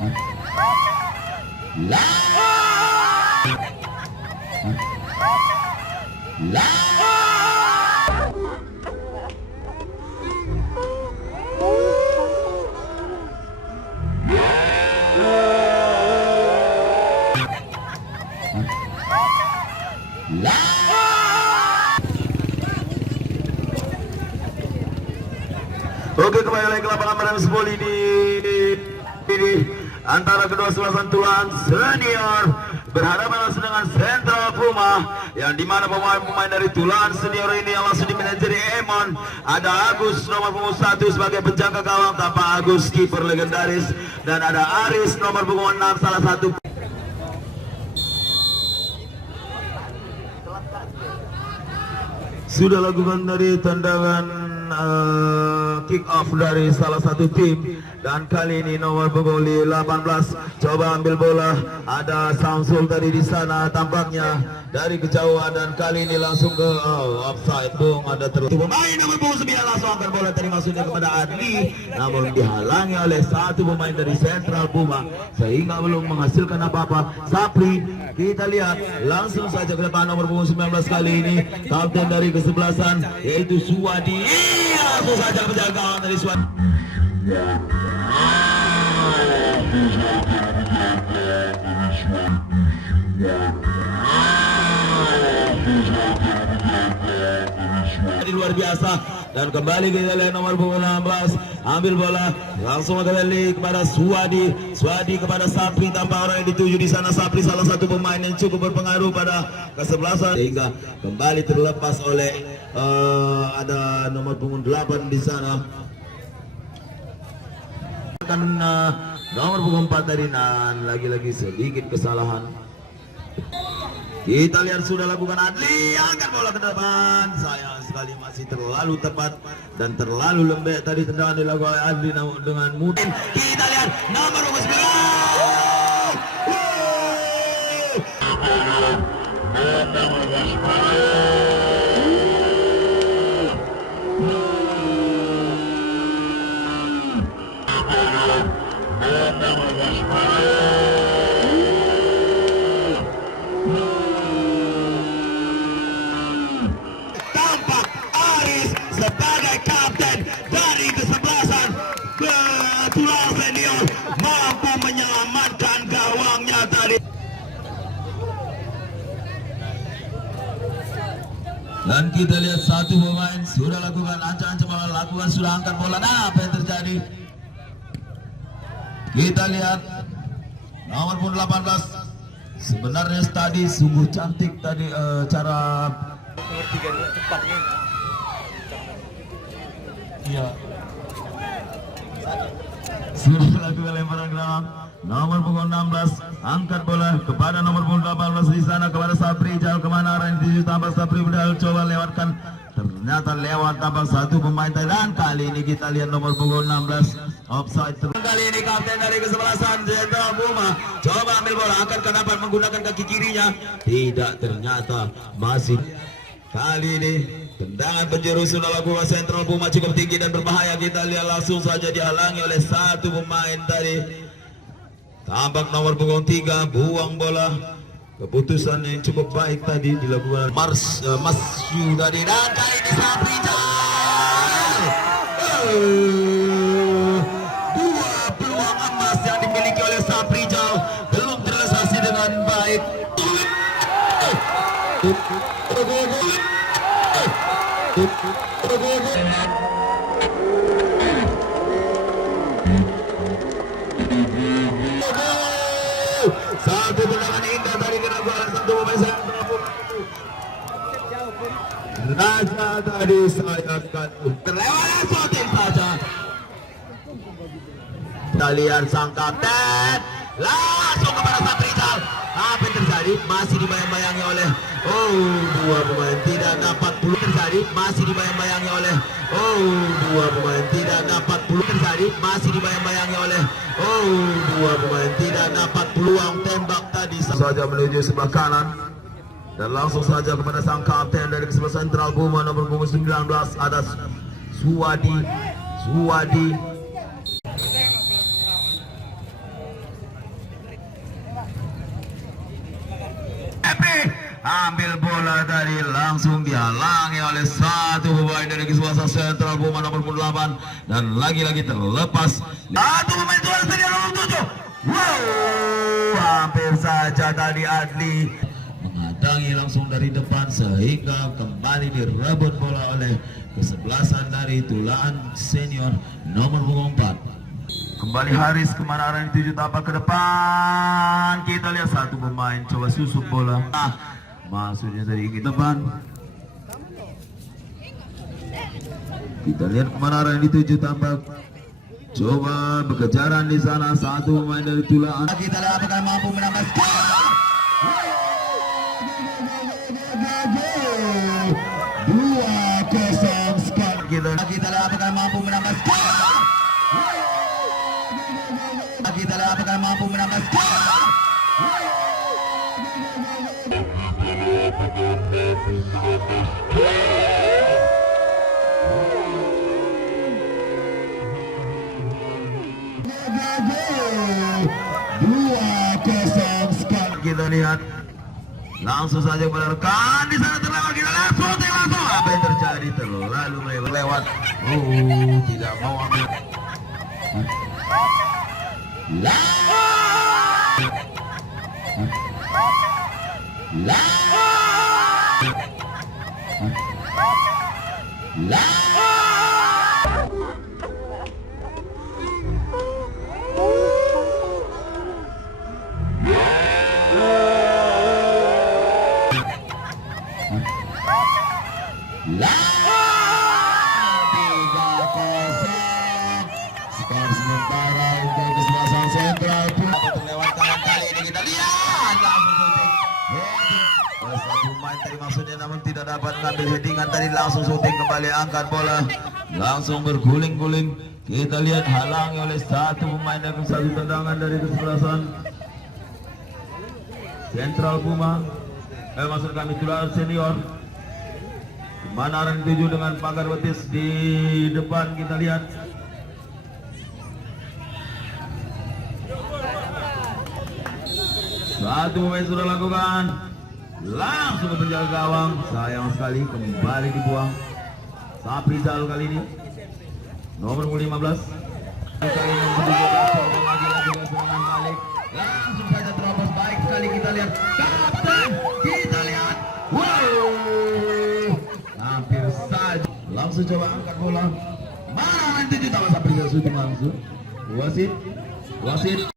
Oke, kembali lagi ke lapangan Medan Sepoli di antara kedua sulasan tuan senior berhadapan langsung dengan Sentral Puma, yang dimana pemain-pemain dari Tulan senior ini yang langsung dimanajeri Emon. Ada Agus nomor punggung 1 sebagai penjaga gawang tanpa Agus kiper legendaris, dan ada Aris nomor punggung 6 salah satu. Sudah lakukan dari tendangan kick off dari salah satu tim, dan kali ini nomor punggung 18 coba ambil bola. Ada Samsul tadi di sana tampaknya dari kejauhan, dan kali ini langsung ke offside. Bung, ada pemain nomor punggung 9 langsung angkat bola tadi maksudnya kepada Adli, namun dihalangi oleh satu pemain dari Sentral Puma sehingga belum menghasilkan apa-apa. Sapri, kita lihat langsung saja ke depan nomor punggung 19 kali ini kapten dari kesebelasan yaitu Suwadi. Langsung saja penjaga gawang dari Suwadi. Luar biasa, dan kembali kita lihat nomor punggung 16 ambil bola langsung kembali kepada Suwadi kepada Sapri tanpa orang yang dituju di sana. Sapri salah satu pemain yang cukup berpengaruh pada kesebelasan sehingga kembali terlepas oleh ada nomor punggung 8 di sana. Nomor punggung 4 dari Nan, lagi-lagi sedikit kesalahan. Kita lihat sudah lakukan Adli, angkat bola ke depan. Sayang sekali masih terlalu tepat dan terlalu lembek tadi tendangan dilakukan oleh Adli dengan mudah. Kita lihat nomor 9 Aris sebagai kapten dari kesebelasan Tulang senior mampu menyelamatkan gawangnya tadi. Dan kita lihat satu pemain sudah lakukan ancam-ancam bola, lakukan sudah angkat bola. Nah, apa yang terjadi? Kita lihat nomor pun 18. Sebenarnya tadi sungguh cantik tadi cara nomor 3 ini cepatnya. Iya. Sudah lakukan lemparan ke dalam. Nomor punggung 16 angkat bola kepada nomor punggung 18 di sana kepada Sapri. Jauh kemana arah yang dituju tampak Sapri padahal coba lewatkan, ternyata lewat tampak satu pemain dan kali ini kita lihat nomor punggung 16 offside. Kali ini kapten dari kesebelasan Sentral Puma coba ambil bola, angkat ke depan menggunakan kaki kirinya, tidak, ternyata masih. Kali ini tendangan penjuru sudah lakukan Sentral Puma cukup tinggi dan berbahaya. Kita lihat langsung saja dihalangi oleh satu pemain tadi. Tampak nomor punggung 3 buang bola. Keputusan yang cukup baik tadi dilakukan Masyu tadi, dan kali ini Sapri dua peluang emas yang dimiliki oleh Sapri Jal belum terrealisasi dengan baik. Satu tendangan indah tadi dilakukan satu pemain Sentral Puma. Raja tadi sayangkan terlewat shooting saja. Kita lihat sang kapten langsung kepada Sapri Jal. Apa yang terjadi? Masih dibayang-bayangi oleh dua pemain tidak dapat peluang terjadi. Masih dibayang-bayangi oleh dua pemain tidak dapat peluang terjadi. Masih dibayang-bayangi oleh dua pemain tidak dapat peluang tembak tadi. Saja menuju sebelah kanan dan langsung saja kepada sang kapten dari kesebelasan Sentral Puma nomor punggung 19 ada Suwadi. ambil bola dari langsung dihalangi oleh satu pemain dari Kiswasa Sentral Puma nomor 8 dan lagi-lagi terlepas satu pemain tuan sedia nomor 7. Wow, hampir saja tadi Adli mengadangi langsung dari depan sehingga kembali direbut bola oleh kesebelasan dari Tulaan Senior nomor 4. Kembali Haris kemana arah dituju tapak ke depan. Kita lihat satu pemain coba susuk bola. Maksudnya dari ke depan. Kita lihat kemana arah dituju tapak. Coba berkejaran di sana satu pemain dari Tulaan. Kita lihat apakah mampu menambah skor. 2-0 skor. Kita lihat apakah mampu menambah skor. Kita lihat apakah mampu menambah skor. Kita lihat langsung saja menerkan di sana terlewat kita langsung apa yang terjadi terlalu lewat. Tidak mau ambil. Skor sementara untuk Kesebelasan Sentral terlewatkan kali ini kita lihat langsung syuting oleh satu pemain tadi maksudnya namun tidak dapat mengambil headingan tadi langsung syuting kembali angkat bola langsung berguling-guling kita lihat halangi oleh satu pemain dan satu tendangan dari Kesebelasan Sentral Puma maksud kami Tulaan Senior. Mana arah dituju dengan pagar betis di depan kita lihat. Satu pemain sudah lakukan. Langsung ke penjaga gawang. Sayang sekali kembali dibuang. Saprizal kali ini. Nomor 15. Kali ini lagi-lagi serangan balik. Langsung saja terobos baik sekali kita lihat. Kapten kita lihat. Wow. Hampir saja langsung coba angkat bola mana nanti kita masa bisa syuting langsung wasit